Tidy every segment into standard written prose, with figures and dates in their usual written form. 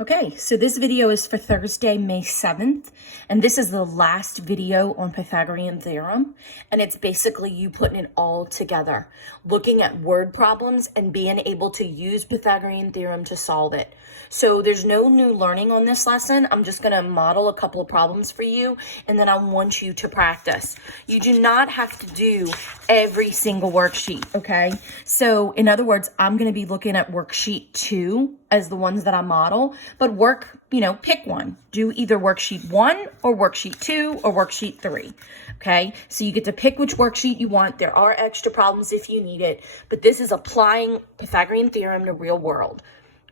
Okay, so this video is for Thursday, May 7th, and this is the last video on Pythagorean theorem, and it's basically you putting it all together, looking at word problems and being able to use Pythagorean theorem to solve it. So there's no new learning on this lesson. I'm just going to model a couple of problems for you, and then I want you to practice. You do not have to do every single worksheet, okay? So in other words, I'm going to be looking at worksheet 2 as the ones that I model, but pick one. Do either worksheet 1 or worksheet 2 or worksheet 3, okay? So you get to pick which worksheet you want. There are extra problems if you need it, but this is applying Pythagorean theorem to real world.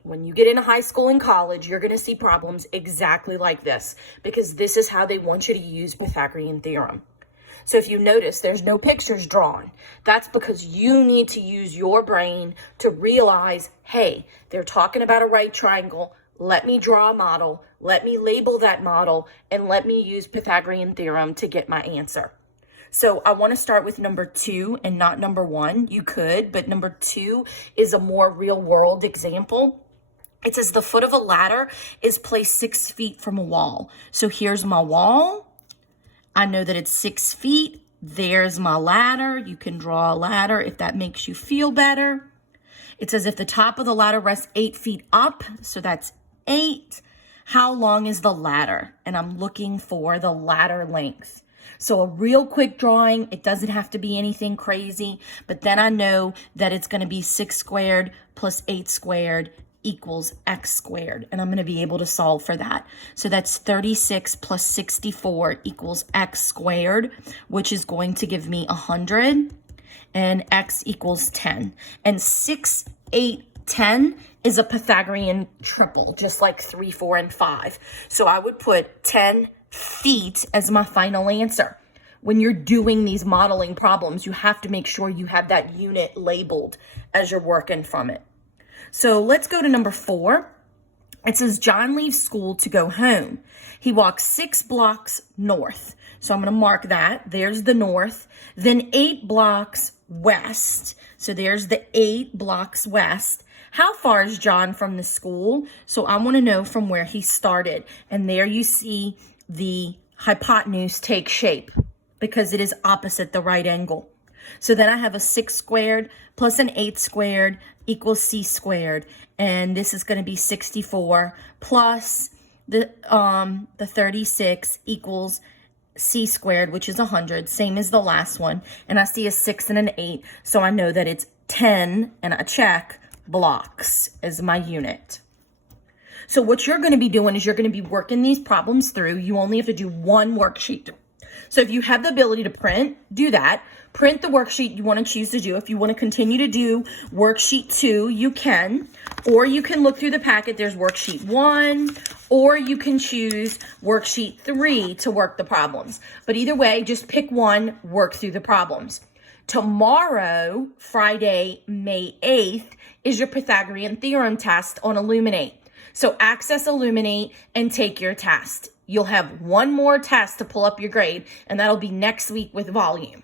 When you get into high school and college, you're going to see problems exactly like this because this is how they want you to use Pythagorean theorem. So if you notice, there's no pictures drawn. That's because you need to use your brain to realize, hey, they're talking about a right triangle. Let me draw a model. Let me label that model, and let me use Pythagorean theorem to get my answer. So I want to start with number 2 and not number 1. You could, but number 2 is a more real world example. It says the foot of a ladder is placed 6 feet from a wall. So here's my wall. I know that it's 6 feet. There's my ladder. You can draw a ladder if that makes you feel better. It says if the top of the ladder rests 8 feet up, so that's 8. How long is the ladder? And I'm looking for the ladder length. So a real quick drawing, it doesn't have to be anything crazy, but then I know that it's going to be 6 squared plus 8 squared equals x squared, and I'm going to be able to solve for that. So that's 36 plus 64 equals x squared, which is going to give me 100, and x equals 10. And 6, 8, 10 is a Pythagorean triple, just like 3, 4, and 5. So I would put 10 feet as my final answer. When you're doing these modeling problems, you have to make sure you have that unit labeled as you're working from it. So let's go to number 4. It says John leaves school to go home. He walks 6 blocks north. So I'm going to mark that. There's the north. Then 8 blocks west. So there's the 8 blocks west. How far is John from the school? So I want to know from where he started. And there you see the hypotenuse take shape because it is opposite the right angle. So then I have a 6 squared plus an 8 squared equals c squared. And this is going to be 64 plus the 36 equals c squared, which is 100, same as the last one. And I see a 6 and an 8, so I know that it's 10, and I check blocks as my unit. So what you're going to be doing is you're going to be working these problems through. You only have to do one worksheet. So if you have the ability to print, do that. Print the worksheet you want to choose to do. If you want to continue to do worksheet 2, you can. Or you can look through the packet. There's worksheet 1. Or you can choose worksheet 3 to work the problems. But either way, just pick one, work through the problems. Tomorrow, Friday, May 8th, is your Pythagorean theorem test on Elluminate. So access Elluminate and take your test. You'll have one more test to pull up your grade, and that'll be next week with volume.